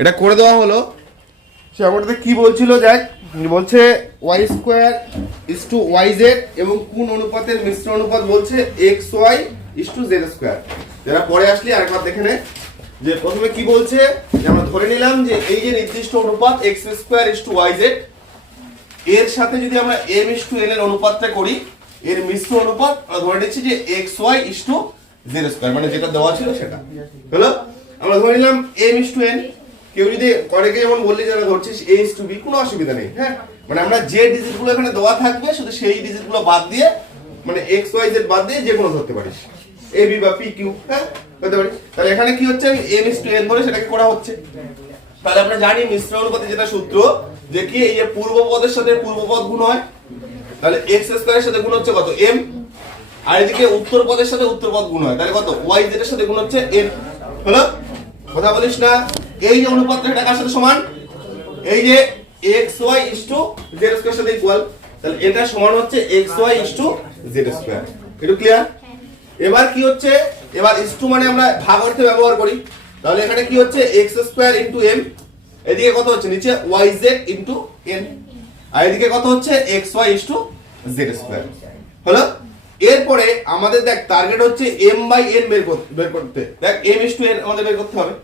এটা করে দেওয়া হলো। সে আমাদের কি বলছিল, দেখ বলছে y square is to y z এবং কোন অনুপাতের মিশ্র অনুপাত বলছে x y is to z square. যারা পরে আসলি আরেকবার দেখে নে যে প্রথমে কি বলছে, যে আমরা ধরে নিলাম যে এই যে নির্দিষ্ট অনুপাত x square is to y z, এর সাথে যদি আমরা এম ইস টু এন এর অনুপাতটা করি, এর মিশ্র অনুপাত আমরা ধরে নিচ্ছি যে x y is to z square, মানে যেটা দেওয়া ছিল সেটা হলো। আমরা ধরে নিলাম এম ইস টু এন। কেউ যদি অনেকে যেমন বললি যারা ধরছিস এ ইস টু বি, কোনো অসুবিধা নেই, হ্যাঁ, মানে আমরা যে ডিজিট গুলো এখানে দেওয়া থাকবে শুধু সেই ডিজিট গুলো বাদ দিয়ে, মানে এক্স ওয়াই জেড বাদ দিয়ে যে কোনো ধরতে পারিস, এ বি বা পি কিউ, হ্যাঁ ধরতে পারিস। তাহলে এখানে কি হচ্ছে, আমি এম ইস টু এন ধরে সেটাকে করা হচ্ছে। তাহলে আমরা জানি মিশ্র অনুপাতে যেটা সূত্র, যে কি এই যে পূর্ব পদের সাথে পূর্ব পদ গুণ হয়, তাহলে এক্স স্কয়ারের সাথে গুণ হচ্ছে কত, এম, আর এদিকে উত্তর পদের সাথে উত্তর পদ গুণ হয়, তাহলে কত, ওয়াই জেড এর সাথে গুণ হচ্ছে এন। হলো, কথা বলিস না? এই যে অনুপাতটা এটা কার সাথে সমান, এই যে x y is to Z স্কয়ারের সাথে ইকুয়াল, তাহলে এটা সমান হচ্ছে x y is to z square. এটা ক্লিয়ার? এবার কি হচ্ছে, এবার ইস টু মানে আমরা ভাগ অর্থে ব্যবহার করি, তাহলে এখানে কি হচ্ছে এক্স স্কয়ার ইনটু এম, এদিকে কত হচ্ছে নিচে ওয়াই জেড ইনটু এন, আর এদিকে কত হচ্ছে x y is to z square. হলো, এরপরে আমাদের দেখ টার্গেট হচ্ছে এম বাই এন বের করতে। দেখ এম ইস টু এন আমাদের বের করতে হবে,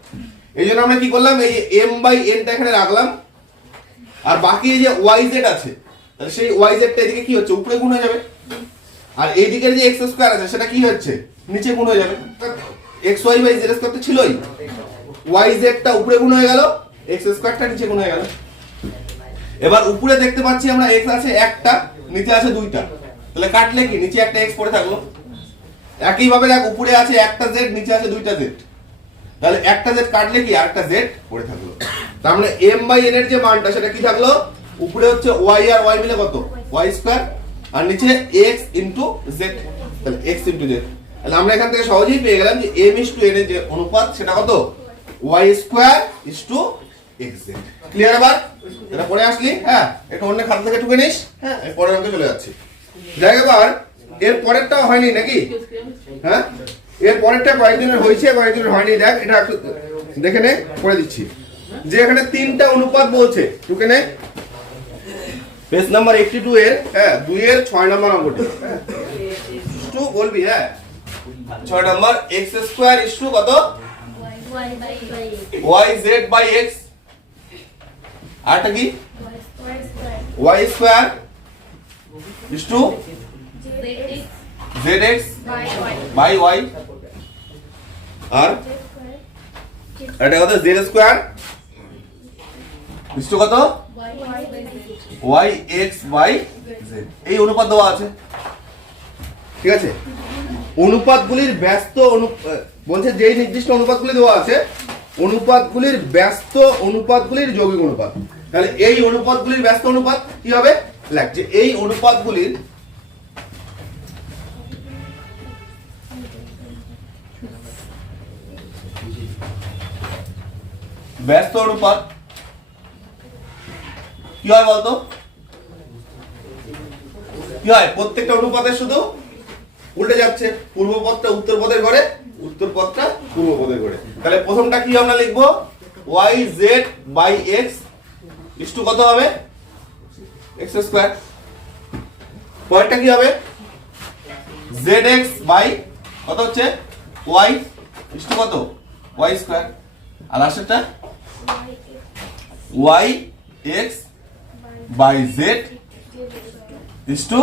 এই জন্য আমরা কি করলাম, এই এম বাই এনটা এখানে রাখলাম, আর বাকি এই যে ওয়াই জেড আছে, তাহলে সেই ওয়াই জেডটা এদিকে কি হচ্ছে উপরে গুণ হয়ে যাবে, আর এইদিকে যে এক্স স্কয়ার আছে সেটা কি হচ্ছে নিচে গুণ হয়ে যাবে। X y by z square তো ছিলই, ওয়াই জেডটা উপরে গুণ হয়ে গেল, এক্স স্কয়ারটা নিচে গুণ হয়ে গেল। এবার উপরে দেখতে পাচ্ছি আমরা এক্স আছে একটা, নিচে আছে দুইটা, তাহলে কাটলে কি নিচে একটা এক্স পড়ে থাকলো। একই ভাবে দেখ উপরে আছে একটা জেড, নিচে আছে দুইটা জেড, তাহলে একটা জেড কাটলে কি আরেকটা জেড পড়ে থাকলো। তার মানে এম বাই এন এর যে মানটা সেটা কি থাকলো, উপরে হচ্ছে ওয়াই আর ওয়াই মিলে কত, ওয়াই স্কয়ার, আর নিচে এক্স ইনটু জেড, তাহলে এক্স ইনটু জেড। তাহলে আমরা এখান থেকে সহজেই পেয়ে গেলাম যে এম ইস টু এন এর যে অনুপাত সেটা কত, y square is two x Z. Clear? এবার এটা পরে আসলি, হ্যাঁ এটা অন্য খাতা থেকে টুকে নিস, হ্যাঁ আমি পরের অঙ্কে চলে যাচ্ছি। দেখ এবার এর পরেরটা হয়নি নাকি, হ্যাঁ এর পরেরটা কয়েকদিনের হয়েছে কয়েকদিনের হয়নি, দেখ এটা একটু দেখে নে, করে দিচ্ছি। যে এখানে তিনটা অনুপাত বলছে, টুকে নে পেজ নাম্বার 82 এর, হ্যাঁ 2 এর 6 নাম্বার অঙ্কটি, হ্যাঁ টু বলবি, হ্যাঁ 6 number x square is to কত, ওয়াই জেড বাই এক্স, আরটা কি y square is to z x by y, আর এটা কত জেড স্কয়ার ইস টু কত, ওয়াই এক্স বাই জেড। এই অনুপাত দেওয়া আছে, ঠিক আছে। অনুপাতগুলির ব্যস্ত বলছে যেই নির্দিষ্ট অনুপাতগুলি দেওয়া আছে, অনুপাতগুলির ব্যস্ত অনুপাতগুলির যৌগিক অনুপাত। তাহলে এই অনুপাতগুলির ব্যস্ত অনুপাত কি হবে, লাগছে এই অনুপাতগুলির ব্যস্ত অনুপাত কি হয় বলতো, কি হয়, প্রত্যেকটা অনুপাতের শুধু উল্টে যাচ্ছে, পূর্ব পদটা উত্তর পদের ঘরে, উত্তর পদটা পূর্ব পদের ঘরে। তাহলে প্রথমটা কি আমরা লিখবো, y z by x is to কত হবে, এক্স স্কয়ার। পরেরটা কি হবে, জেড এক্স বাই কত হচ্ছে, ওয়াই ইস টু কত, ওয়াই স্কয়ার। আর লাস্টেরটা y x by z is to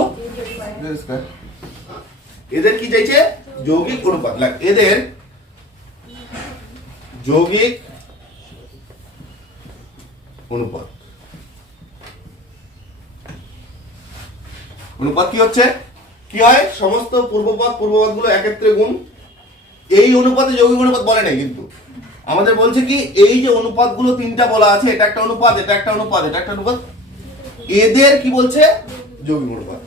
z square. এদের কি চাইছে, যৌগিক অনুপাত, এদের যৌগিক অনুপাত। অনুপাত কি হচ্ছে, কি হয়, সমস্ত পূর্বপদ গুলো একত্রে গুণ। এই অনুপাতে যৌগিক অনুপাত বলে নাই, কিন্তু আমাদের বলছে কি এই যে অনুপাত গুলো তিনটা বলা আছে, এটা একটা অনুপাত, এটা একটা অনুপাত, এটা একটা অনুপাত, এদের কি বলছে, যৌগিক অনুপাত।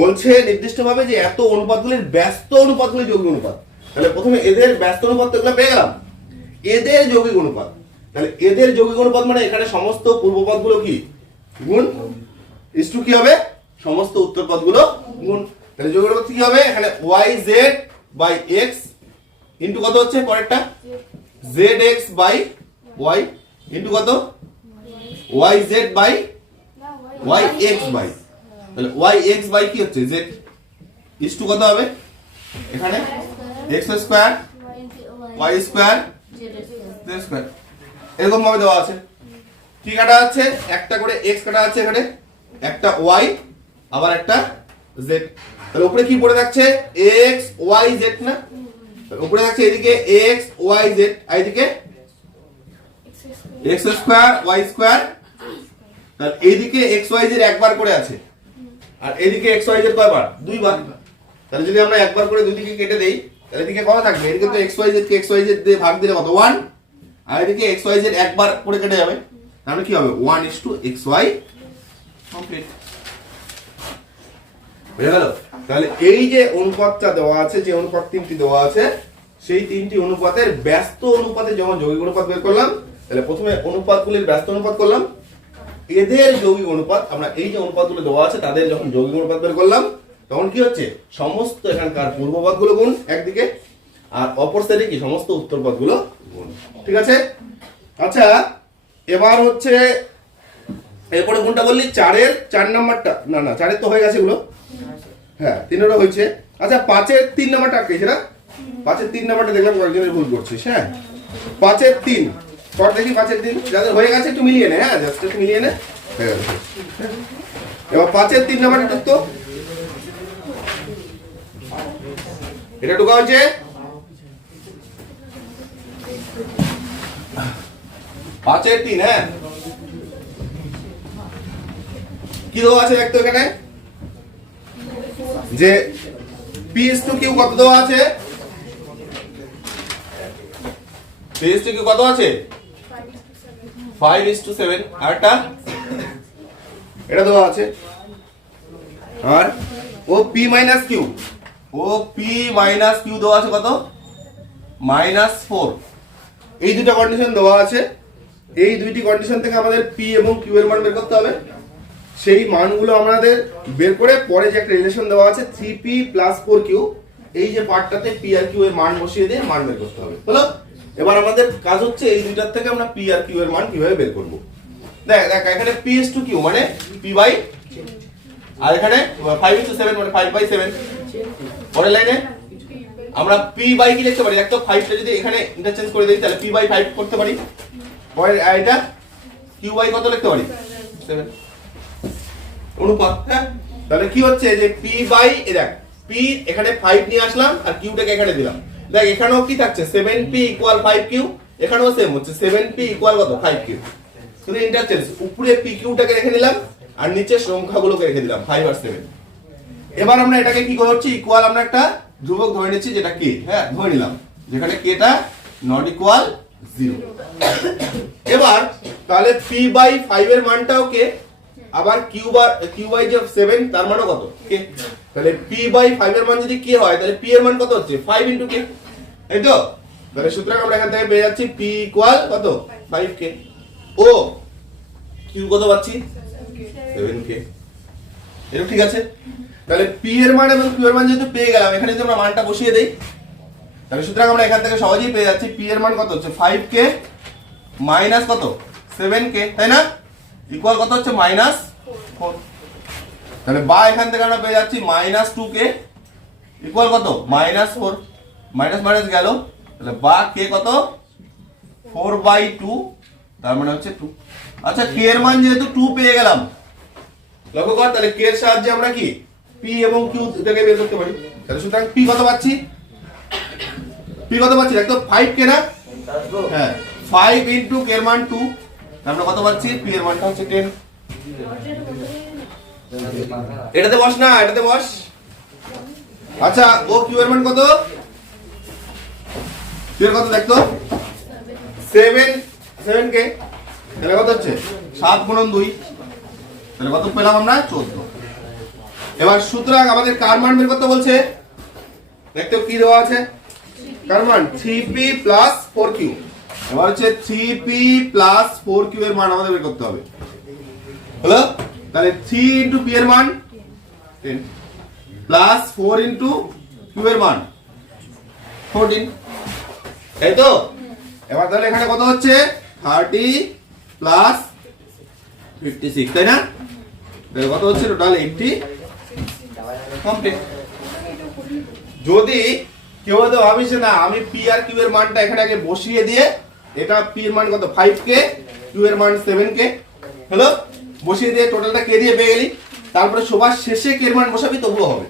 বলছে নির্দিষ্টভাবে যে এত অনুপাতগুলির ব্যস্ত অনুপাতগুলি যৌগিক অনুপাত। তাহলে প্রথমে এদের ব্যস্ত অনুপাত এগুলো পেয়ে গেলাম, এদের যৌগিক অনুপাত। তাহলে এদের যৌগিক অনুপাত মানে এখানে সমস্ত পূর্বপদগুলো কি গুণ, ইস টু কি হবে, সমস্ত উত্তর পদগুলো গুণ। তাহলে যৌগিক অনুপাত কি হবে, এখানে y z by x into কত হচ্ছে পরেরটা, z x by y into কত y z by y x by, তাহলে ওয়াই এক্স বাই কি হচ্ছে জেড ইস টু কত হবে এখানে x square y square z square, এরকম ভাবে দেওয়া আছে। কি কাটা আছে, একটা করে এক্স কাটা আছে এখানে, একটা ওয়াই আবার একটা জেড, তাহলে উপরে কি পড়ে থাকছে এক্স ওয়াই জেড না, উপরে থাকছে এদিকে এক্স ওয়াই জেড আর এদিকে এক্স স্কোয়ার ওয়াই স্কোয়ার, তাহলে এইদিকে এক্স ওয়াই জেড একবার করে আছে আর এদিকে এক্স ওয়াই জেড কয়বার দুইবার, তাহলে যদি আমরা একবার করে দুই দিকে কেটে দেই তাহলে এদিকে কত থাকবে, এদিকে তো এক্স ওয়াই জেড কে এক্স ওয়াই জেড দিয়ে ভাগ দিলে কত 1 আর এদিকে এক্স ওয়াই জেড একবার করে কেটে যাবে, তাহলে কি হবে 1:xy কমপ্লিট বুঝে গেল। তাহলে এই যে অনুপাতটা দেওয়া আছে, যে অনুপাত তিনটি দেওয়া আছে, সেই তিনটি অনুপাতের ব্যস্ত অনুপাতে যখন যৌগিক অনুপাত বের করলাম, তাহলে প্রথমে অনুপাতগুলির ব্যস্ত অনুপাত করলাম, এদের যৌগিক অনুপাত আমরা এই যে অনুপাতগুলো দেওয়া আছে তাদের যখন যৌগিক অনুপাত বের করলাম তখন কি হচ্ছে সমস্ত এখানকার পূর্বপদগুলো গুণ একদিকে আর অপর সাইডে কি সমস্ত উত্তরপদগুলো গুণ, ঠিক আছে। আচ্ছা এবার হচ্ছে এরপরে কোনটা বললি 4 নাম্বারটা, না না 4 তো হয়ে গেছে এগুলো, হ্যাঁ 3 হয়েছে। আচ্ছা 5 3 নাম্বারটা আটকেছে না, 5 3 নাম্বারটা দেখলাম কয়েকজনের ভুল করছিস, হ্যাঁ 5 3 কর দেখি, 5 3 যাদের হয়ে গেছে একটু মিলিয়ে নে, হ্যাঁ জাস্ট একটু মিলিয়ে নে, হয়ে গেছে। এবার 5 3 নাম্বারটা ঢুকতো, এটা ঢুকা হচ্ছে 5 3, হ্যাঁ কি দেওয়া আছে দেখতো এখানে যে p/q কত দেওয়া আছে, p/q কত আছে 5:7, আরটা এটা দেওয়া আছে, আর ও p-q ও p-q দেওয়া আছে কত -4, এই দুটো কন্ডিশন দেওয়া আছে। এই দুইটি কন্ডিশন থেকে আমাদের p এবং q এর মান বের করতে হবে, সেই মানগুলো আমাদের বের করে পরে যে একটা রিলেশন দেওয়া আছে 3p + 4q, এই যে পার্টটাতে p আর q এর মান বসিয়ে দিয়ে মান বের করতে হবে। হলো, এবার আমাদের কাজ হচ্ছে এই দুইটার থেকে আমরা p আর q এর মান কিভাবে বের করব। দেখ দেখ এখানে p/q মানে p বাই, আর এখানে 5:7 মানে 5/7, পরের লাইনে আমরা p বাই কি লিখতে পারি, এক তো 5টা যদি এখানে ইন্টারচেঞ্জ করে দেই তাহলে p বাই 5 করতে পারি, পরে এটা q বাই কত লিখতে পারি 7 অনুপাত, হ্যাঁ তাহলে কি হচ্ছে যে p বাই দেখ p এখানে 5 নিয়ে আসলাম আর q টাকে এখানে দিলাম, দেখ এখানেও কি থাকছে 7p = 5q, এখানেও সেম হচ্ছে 7p = কত 5q, শুধু ইন্টারচেঞ্জ, উপরে pq টাকে রেখে দিলাম আর নিচে সংখ্যাগুলোকে রেখে দিলাম 5 আর 7। এবার আমরা এটাকে কি করছি ইকুয়াল, আমরা একটা ধ্রুবক ধরে নিচ্ছি যেটা k, হ্যাঁ ধরে নিলাম যেখানে k টা নট ইকুয়াল 0। এবার তাহলে p/5 এর মানটাও k, আবার q বাই যে 7 তার মানও কত k, তাহলে p/5 এর মান যদি k হয় তাহলে p এর মান কত হচ্ছে 5 * k, এই তো। তাহলে সুতরাং আমরা এখান থেকে পেয়ে যাচ্ছি p = কত 5k, ও q কত পাচ্ছি 7k, এরকম ঠিক আছে। তাহলে p এর মান এবং q এর মান যেহেতু পেয়ে গেলাম, এখানে যদি আমরা মানটা বসিয়ে দেই তাহলে সুতরাং আমরা এখান থেকে সহজেই পেয়ে যাচ্ছি p এর মান কত হচ্ছে 5k মাইনাস কত 7k, তাই না, ইকুয়াল কত হচ্ছে -4, তাহলে বা এখান থেকে আমরা পেয়ে যাচ্ছি -2k ইকুয়াল কত -4, মাইনাস মাইনাস গেল, তাহলে বা k কত 4/2, তার মানে হচ্ছে 2। আচ্ছা k এর মান যেহেতু 2 পেয়ে গেলাম, লক্ষ্য কর তাহলে k এর সাহায্যে আমরা কি p এবং q থেকে বের করতে পারি, তাহলে সুতরাং p কত পাচ্ছি দেখো 5k না, হ্যাঁ 5 * k এর মান 2, আমরা কত পাচ্ছি p এর মানটা হচ্ছে 10। এটাতে বস না, এটাতে বস। আচ্ছা ও q এর মান কত, q এর কত দেখতো 7k, তাহলে কত হচ্ছে 7 × 2, তাহলে কত পেলাম আমরা 14। এবার সুতরাং আমাদের কার মান বের করতে বলছে, দেখতে কি দেওয়া আছে কার মান 3p + 4q, এবার হচ্ছে 3p + 4q এর মান আমাদের বের করতে হবে। হলো, তাহলে 3 * p এর মান 10 প্লাস 4 * q এর মান 14, এই তো। এবার তাহলে এখানে কত হচ্ছে 32 প্লাস 56, তাই না? তাহলে কত হচ্ছে টোটাল 80 কমপ্লিট। যদি কেউ হয়তো ভাবিস না আমি পি আর কিউ এর মানটা এখানে আগে বসিয়ে দিয়ে, এটা পি এর মান কত 5k, কিউ এর মান 7k, হলো বসিয়ে দিয়ে টোটালটা কে দিয়ে পেয়ে গেলি, তারপরে সবার শেষে কে এর মান বসাবি তবুও হবে।